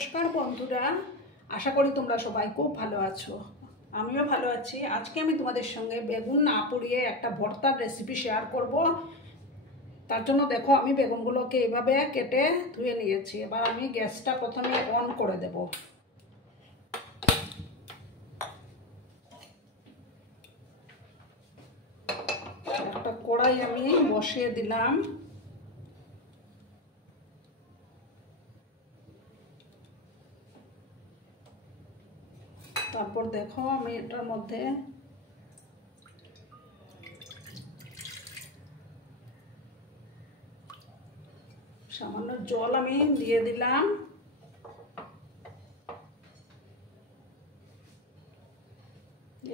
নমস্কার বন্ধুরা, আশা করি তোমরা সবাই খুব ভালো আছো। আমিও ভালো আছি। আজকে আমি তোমাদের সঙ্গে বেগুন না পুড়িয়ে একটা ভর্তার রেসিপি শেয়ার করব। তার জন্য দেখো আমি বেগুনগুলোকে এভাবে কেটে ধুয়ে নিয়েছি। এবার আমি গ্যাসটা প্রথমে অন করে দেব। একটা কড়াই আমি বসিয়ে দিলাম। তারপর দেখো আমি এটার মধ্যে সামান্য জল আমি দিয়ে দিলাম।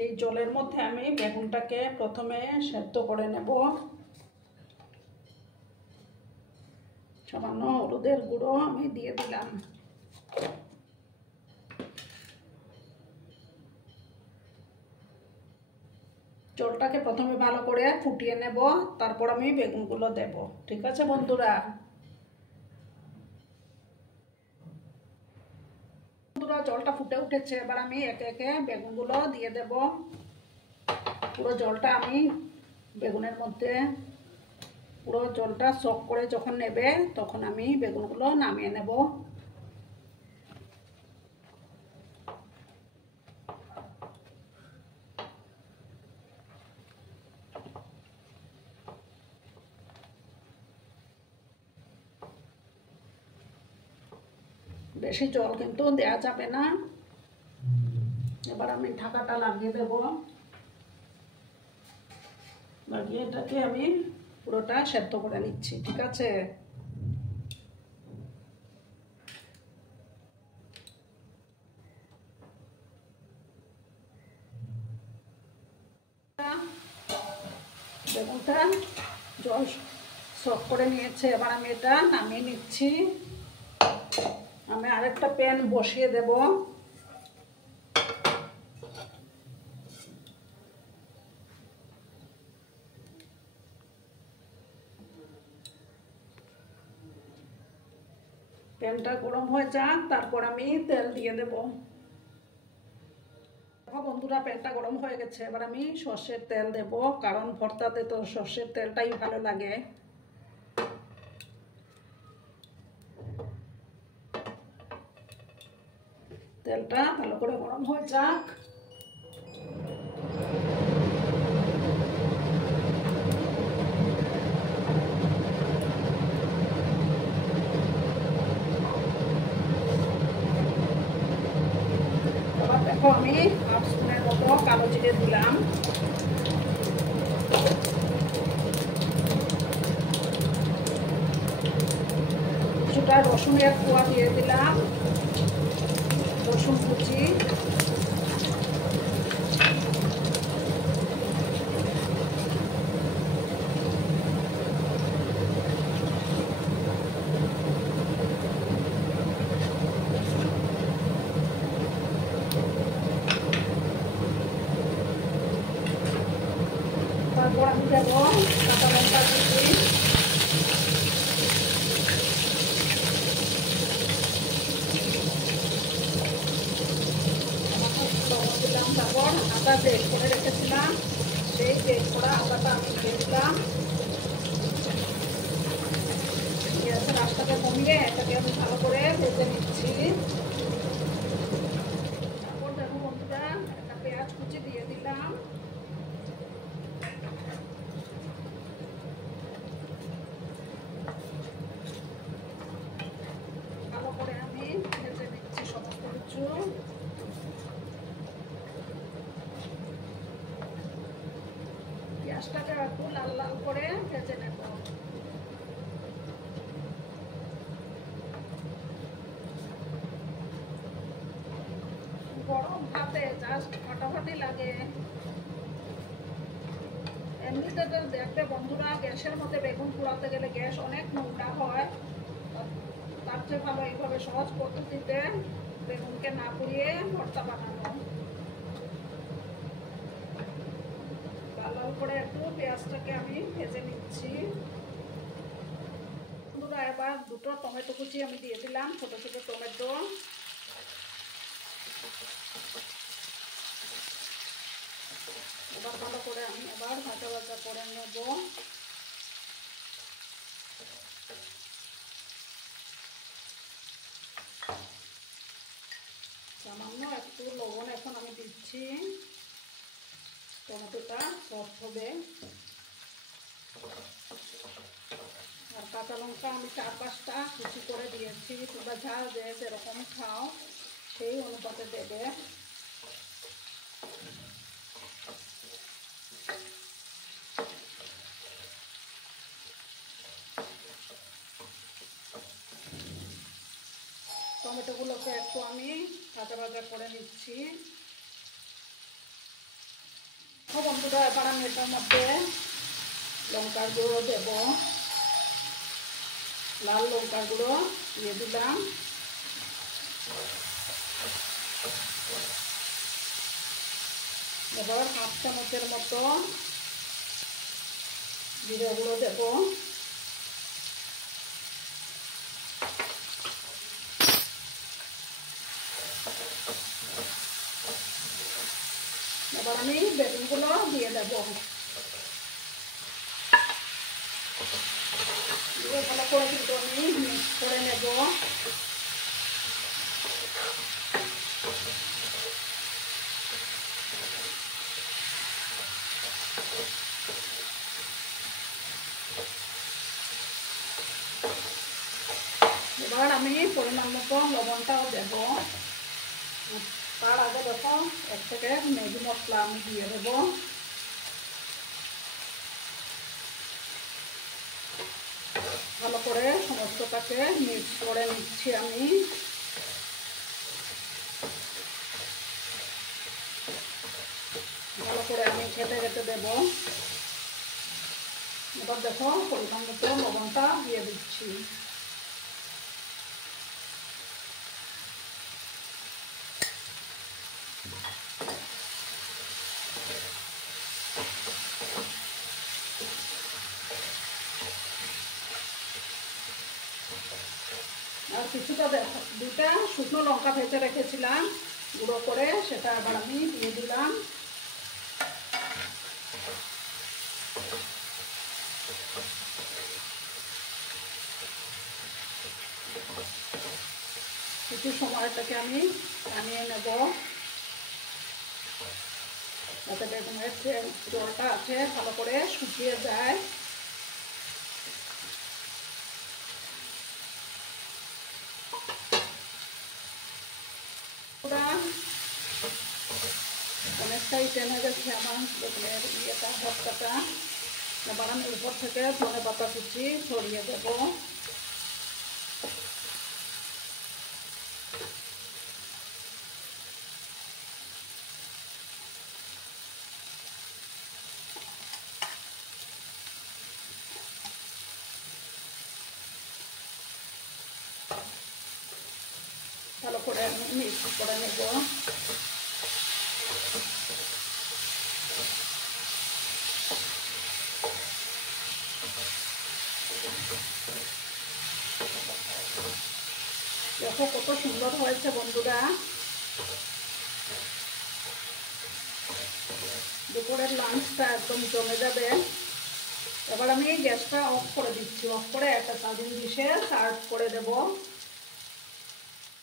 এই জলের মধ্যে আমি বেগুনটাকে প্রথমে সেদ্ধ করে নেব। সামান্য হলুদের গুঁড়ো আমি দিয়ে দিলাম। জলটাকে প্রথমে ভালো করে ফুটিয়ে নেব, তারপর আমি বেগুনগুলো দেব। ঠিক আছে বন্ধুরা? জলটা ফুটে উঠেছে। এবার আমি একে একে বেগুনগুলো দিয়ে দেব। পুরো জলটা আমি বেগুনের মধ্যে পুরো জলটা সক করে যখন নেবে তখন আমি বেগুনগুলো নামিয়ে নেব। বেশি জল কিন্তু দেওয়া যাবে না। এবার আমি ঢাকাটা লাগিয়ে দেব। লাগিয়ে এটাকে আমি পুরোটা সেদ্ধ করে নিচ্ছি। ঠিক আছে? বেগুনটা জল সক করে নিয়েছে। এবার আমি এটা নামিয়ে নিচ্ছি। আমি আরেকটা প্যান বসিয়ে দেব। প্যানটা গরম হয়ে যাক, তারপর আমি তেল দিয়ে দেব। দেখো বন্ধুরা, প্যানটা গরম হয়ে গেছে। এবার আমি সর্ষের তেল দেব, কারণ ভর্তাতে তো সর্ষের তেলটাই ভালো লাগে। তেলটা ভালো করে গরম হয়ে যাক। এবার দেখো আমি হাফ স্পুনের মতো কালো জিরে দিলাম। কিছুটা রসুনের কোয়া দিয়ে দিলাম, রসুন কুচি, তারপর আমি দেব কাঁচা লঙ্কা কুচি, দিলাম। তারপর আদা বেক করে রেখেছিলাম, সেই বেক করা আদাটা আমি দিয়ে দিলাম। গ্যাসের আঁচটাকে কমিয়ে এটাকে আমি ভালো করে ভেজে নিচ্ছি। তারপর দেখো বন্ধুরা, একটা পেঁয়াজ কুচি দিয়ে দিলাম। ভালো করে আমি ভেজে নিচ্ছি সমস্ত কিছু। পেঁয়াজটাকে একটু লাল লাল করে ভেজে নেব। গরম ভাতে জাস্ট ফাটাফাটি লাগে। এমনিতে তো দেখবে বন্ধুরা, গ্যাসের মধ্যে বেগুন পোড়াতে গেলে গ্যাস অনেক নোংরা হয়। তার চেয়ে ভালো এইভাবে সহজ পদ্ধতিতে বেগুনকে না পুড়িয়ে ভর্তা বানানো। লাল করে একটু পেঁয়াজটাকে আমি ভেজে নিচ্ছি। বন্ধুরা, এবার দুটো টমেটো কুচি আমি দিয়ে দিলাম, ছোট ছোট টমেটো। আমি আবার ভাজা ভাজা করে নেব। সামান্য একটু লবণ এখন আমি দিচ্ছি, টমেটোটা সফট হবে। আর কাঁচা লঙ্কা আমি 4-5টা কুচি করে দিয়েছি, তোমরা ঝাল যে যেরকম খাও সেই অনুপাতে দেবে। টমেটোগুলোকে একটু আমি ভাজা ভাজা করে নিচ্ছি। বন্ধুরা এবার আমি এটার মধ্যে লঙ্কার গুঁড়ো দেব, লাল লঙ্কার গুঁড়ো দিয়ে দিলাম। এবার 1/2 চামচের মতো জিরে গুঁড়ো দেব। এবার আমি বেগুনগুলো দিয়ে দেব, ভালো করে কিন্তু আমি মিক্স করে নেব। এবার আমি পরিমাণ মতো লবণটাও দেব। তার আগে দেখো 1 প্যাকেট ম্যাগি মশলা আমি দিয়ে দেব। ভালো করে সমস্তটাকে মিক্স করে নিচ্ছি আমি। ভালো করে আমি খেতে খেতে দেব। এবার দেখো পরিমাণ মতো লবণটা দিয়ে দিচ্ছি। আর কিছুটা 2টা শুকনো লঙ্কা ভেজে রেখেছিলাম গুঁড়ো করে, সেটা আবার আমি দিয়ে দিলাম। কিছু সময়টাকে আমি নামিয়ে নেব, যাতে বেগুনের যে জলটা আছে ভালো করে শুকিয়ে যায়। অনেকটাই টেনে গেছে আমার বেগুনের ইয়েটা, ভর্তাটা। এবার আমি উপর থেকে ধনেপাতা কুচি ছড়িয়ে দেব। ভালো করে আমি মিক্স করে নেব। দেখো কত সুন্দর হয়েছে বন্ধুরা। দুপুরের লাঞ্চটা একদম জমে যাবে। এবার আমি গ্যাসটা অফ করে দিচ্ছি, অফ করে একটা সার্ভিং ডিশে সার্ভ করে দেব।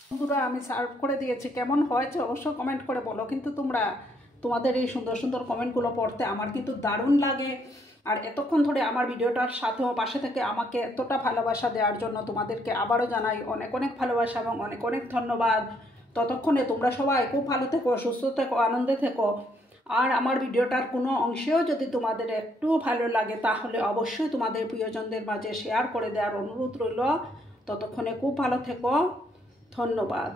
বন্ধুরা আমি সার্ভ করে দিয়েছি, কেমন হয়েছে অবশ্যই কমেন্ট করে বলো। কিন্তু তোমাদের এই সুন্দর সুন্দর কমেন্টগুলো পড়তে আমার কিন্তু দারুণ লাগে। আর এতক্ষণ ধরে আমার ভিডিওটার সাথেও পাশে থেকে আমাকে এতটা ভালোবাসা দেওয়ার জন্য তোমাদেরকে আবারও জানাই অনেক অনেক ভালোবাসা এবং অনেক অনেক ধন্যবাদ। ততক্ষণে তোমরা সবাই খুব ভালো থেকো, সুস্থ থেকো, আনন্দে থেকো। আর আমার ভিডিওটার কোনো অংশেও যদি তোমাদের একটু ভালো লাগে তাহলে অবশ্যই তোমাদের প্রিয়জনদের মাঝে শেয়ার করে দেওয়ার অনুরোধ রইল। ততক্ষণে খুব ভালো থেকো, ধন্যবাদ।